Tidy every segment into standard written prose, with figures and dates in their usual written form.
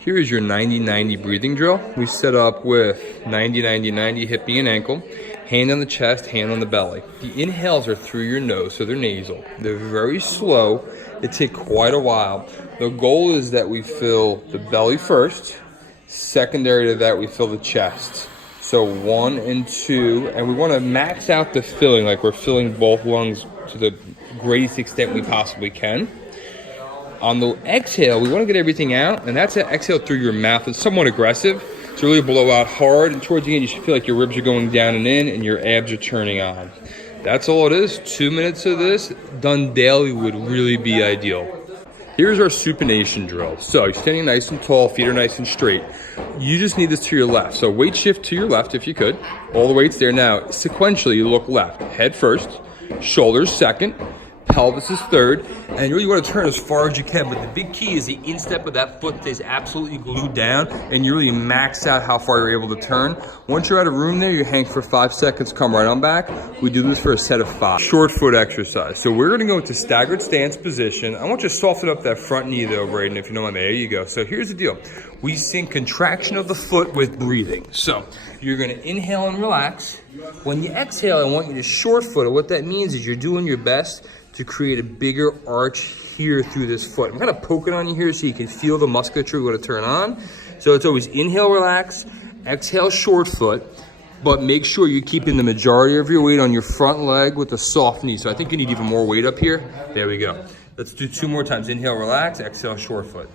Here is your 90-90 breathing drill. We set up with 90-90-90 hip, knee, and ankle. Hand on the chest, hand on the belly. The inhales are through your nose, so they're nasal. They're very slow. They take quite a while. The goal is that we fill the belly first. Secondary to that, we fill the chest. So 1 and 2, and we want to max out the filling, like we're filling both lungs to the greatest extent we possibly can. On the exhale, we want to get everything out, and that's an exhale through your mouth. It's somewhat aggressive. It's really blow out hard, and towards the end, you should feel like your ribs are going down and in, and your abs are turning on. That's all it is. 2 minutes of this, done daily, would really be ideal. Here's our supination drill. So you're standing nice and tall, feet are nice and straight. You just need this to your left. So weight shift to your left if you could. All the weight's there now. Sequentially, you look left. Head first, shoulders second, pelvis is third, and you really want to turn as far as you can, but the big key is the instep of that foot stays absolutely glued down, and you really max out how far you're able to turn. Once you're out of room there, you hang for 5 seconds, come right on back. We do this for a set of 5. Short foot exercise. So we're going to go into staggered stance position. I want you to soften up that front knee though, Braden, if you know what I mean. There you go. So here's the deal. We sync contraction of the foot with breathing. So you're going to inhale and relax. When you exhale, I want you to short foot it. What that means is you're doing your best to create a bigger arch here through this foot. I'm kind of poking on you here so you can feel the musculature going to turn on. So it's always inhale, relax, exhale, short foot, but make sure you're keeping the majority of your weight on your front leg with a soft knee. So I think you need even more weight up here. There we go. Let's do 2 more times. Inhale, relax, exhale, short foot.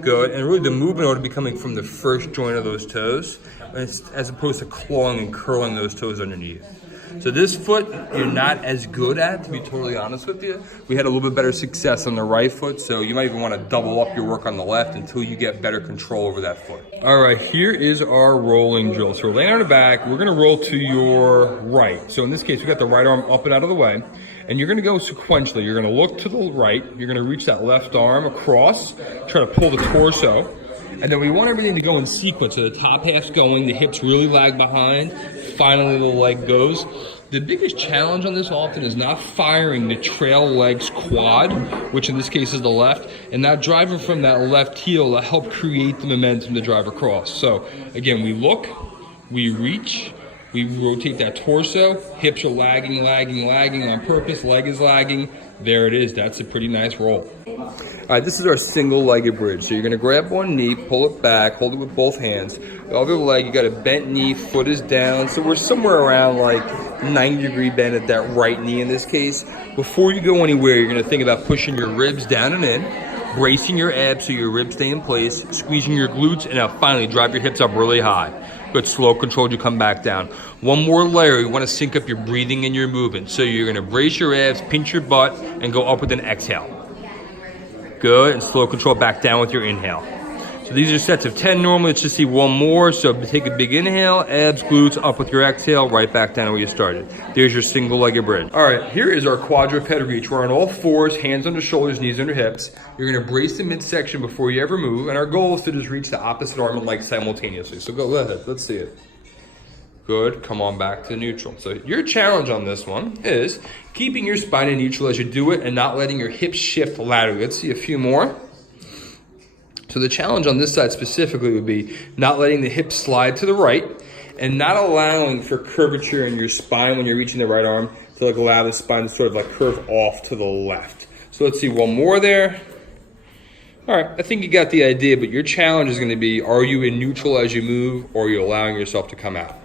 Good, and really the movement ought to be coming from the first joint of those toes, as opposed to clawing and curling those toes underneath. So this foot, you're not as good at, to be totally honest with you. We had a little bit better success on the right foot, so you might even want to double up your work on the left until you get better control over that foot. All right, here is our rolling drill. So we're laying on our back, we're gonna roll to your right. So in this case, we got the right arm up and out of the way, and you're gonna go sequentially. You're gonna look to the right, you're gonna reach that left arm across, try to pull the torso, and then we want everything to go in sequence. So the top half's going, the hips really lag behind, finally the leg goes. The biggest challenge on this often is not firing the trail legs quad, which in this case is the left, and not driving from that left heel to help create the momentum to drive across. So again, we look, we reach, we rotate that torso, hips are lagging on purpose, leg is lagging. There it is, that's a pretty nice roll. All right, this is our single-legged bridge. So you're gonna grab one knee, pull it back, hold it with both hands. The other leg, you got a bent knee, foot is down. So we're somewhere around like 90-degree bend at that right knee in this case. Before you go anywhere, you're gonna think about pushing your ribs down and in, bracing your abs so your ribs stay in place, squeezing your glutes, and now finally drive your hips up really high. Good, slow, controlled, you come back down. One more layer, you wanna sync up your breathing and your movement. So you're gonna brace your abs, pinch your butt, and go up with an exhale. Good, and slow control back down with your inhale. So these are sets of 10 normally. Let's just see one more. So take a big inhale, abs, glutes, up with your exhale, right back down where you started. There's your single-legged bridge. All right, here is our quadruped reach. We're on all fours, hands under shoulders, knees under hips. You're gonna brace the midsection before you ever move, and our goal is to just reach the opposite arm and leg simultaneously. So go ahead, let's see it. Good, come on back to neutral. So your challenge on this one is keeping your spine in neutral as you do it and not letting your hips shift laterally. Let's see a few more. So the challenge on this side specifically would be not letting the hips slide to the right and not allowing for curvature in your spine when you're reaching the right arm to like allow the spine to sort of like curve off to the left. So let's see one more there. All right, I think you got the idea, but your challenge is gonna be, are you in neutral as you move or are you allowing yourself to come out?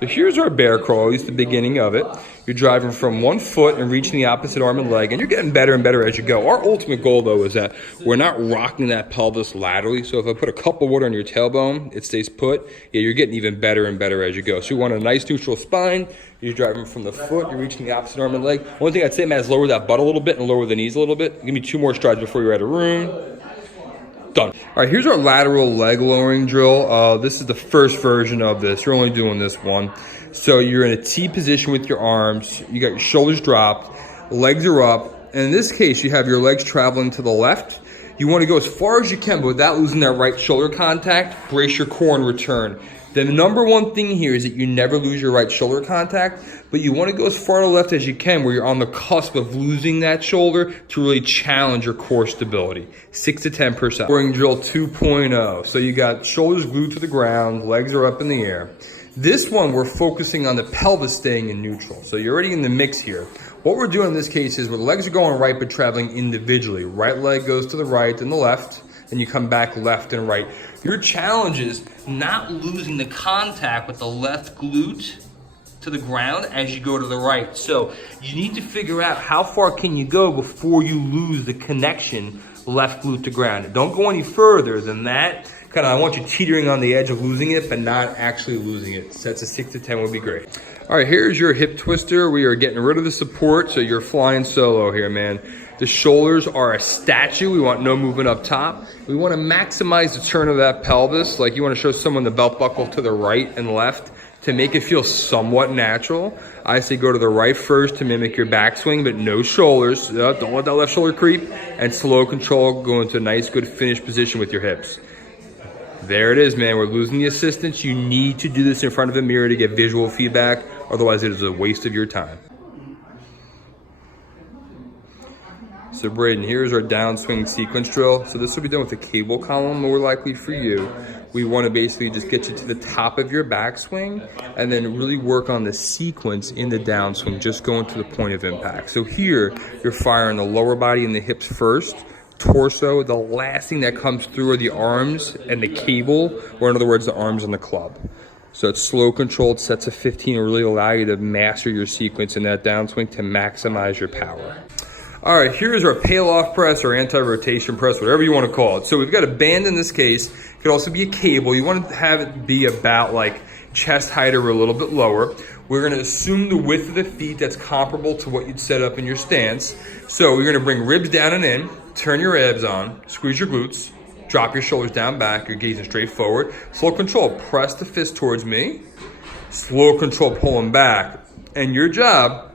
So here's our bear crawl, at least the beginning of it. You're driving from one foot and reaching the opposite arm and leg, and you're getting better and better as you go. Our ultimate goal, though, is that we're not rocking that pelvis laterally. So if I put a cup of water on your tailbone, it stays put. Yeah, you're getting even better and better as you go. So you want a nice neutral spine. You're driving from the foot, you're reaching the opposite arm and leg. One thing I'd say, Matt, is lower that butt a little bit and lower the knees a little bit. Give me 2 more strides before you're out of room. Done. All right, here's our lateral leg lowering drill. This is the first version of this. You're only doing this one. So you're in a T position with your arms. You got your shoulders dropped, legs are up. And in this case, you have your legs traveling to the left. You want to go as far as you can, but without losing that right shoulder contact. Brace your core and return. The number one thing here is that you never lose your right shoulder contact, but you want to go as far to the left as you can where you're on the cusp of losing that shoulder to really challenge your core stability. 6 to 10%. Lowering drill 2.0. So you got shoulders glued to the ground, legs are up in the air. This one, we're focusing on the pelvis staying in neutral. So you're already in the mix here. What we're doing in this case is where the legs are going right but traveling individually. Right leg goes to the right and the left, and you come back left and right. Your challenge is not losing the contact with the left glute to the ground as you go to the right. So you need to figure out how far can you go before you lose the connection left glute to ground. Don't go any further than that. I want you teetering on the edge of losing it, but not actually losing it. Sets of 6 to 10 would be great. All right, here's your hip twister. We are getting rid of the support, so you're flying solo here, man. The shoulders are a statue. We want no movement up top. We want to maximize the turn of that pelvis. Like you want to show someone the belt buckle to the right and left to make it feel somewhat natural. I say go to the right first to mimic your backswing, but no shoulders. Don't let that left shoulder creep. And slow control, go into a nice, good finish position with your hips. There it is, man. We're losing the assistance. You need to do this in front of a mirror to get visual feedback. Otherwise, it is a waste of your time. So Braden, here's our downswing sequence drill. So this will be done with a cable column, more likely for you. We want to basically just get you to the top of your backswing and then really work on the sequence in the downswing, just going to the point of impact. So here, you're firing the lower body and the hips first, torso. The last thing that comes through are the arms and the cable, or in other words, the arms and the club. So it's slow controlled sets of 15 to really allow you to master your sequence in that downswing to maximize your power. All right, here's our peel-off press or anti-rotation press, whatever you want to call it. So we've got a band in this case. It could also be a cable. You want to have it be about like chest height or a little bit lower. We're going to assume the width of the feet that's comparable to what you'd set up in your stance. So we're going to bring ribs down and in, turn your abs on, squeeze your glutes, drop your shoulders down back, you're gazing straight forward. Slow control, press the fist towards me. Slow control, pull them back. And your job,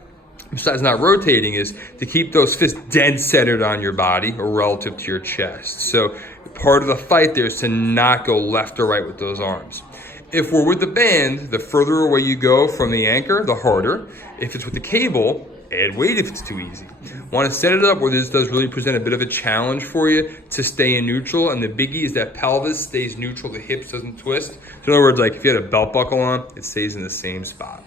besides not rotating, is to keep those fists dead centered on your body or relative to your chest. So part of the fight there is to not go left or right with those arms. If we're with the band, the further away you go from the anchor, the harder. If it's with the cable, add weight if it's too easy. Want to set it up where this does really present a bit of a challenge for you to stay in neutral. And the biggie is that pelvis stays neutral, the hips doesn't twist. So in other words, like if you had a belt buckle on, it stays in the same spot.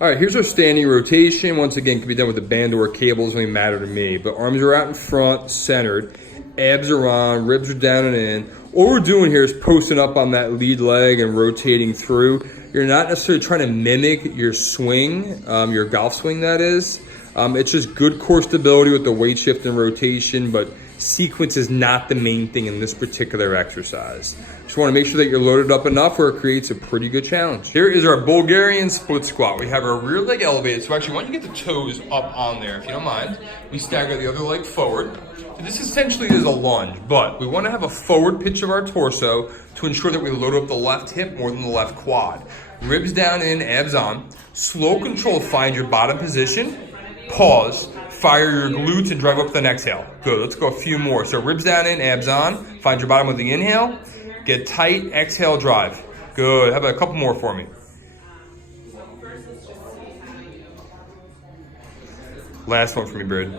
All right, here's our standing rotation. Once again, can be done with a band or a cable, doesn't really matter to me. But arms are out in front, centered. Abs are on, ribs are down and in. All we're doing here is posting up on that lead leg and rotating through. You're not necessarily trying to mimic your swing, your golf swing that is. It's just good core stability with the weight shift and rotation, but sequence is not the main thing in this particular exercise. Just want to make sure that you're loaded up enough where it creates a pretty good challenge. Here is our Bulgarian split squat. We have our rear leg elevated, so actually, why don't you get the toes up on there, if you don't mind. We stagger the other leg forward. So this essentially is a lunge, but we want to have a forward pitch of our torso to ensure that we load up the left hip more than the left quad. Ribs down in, abs on. Slow control, find your bottom position. Pause, fire your glutes and drive up with an exhale. Good, let's go a few more. So ribs down in, abs on. Find your bottom with the inhale. Get tight, exhale, drive. Good, how about a couple more for me? Last one for me, Bird.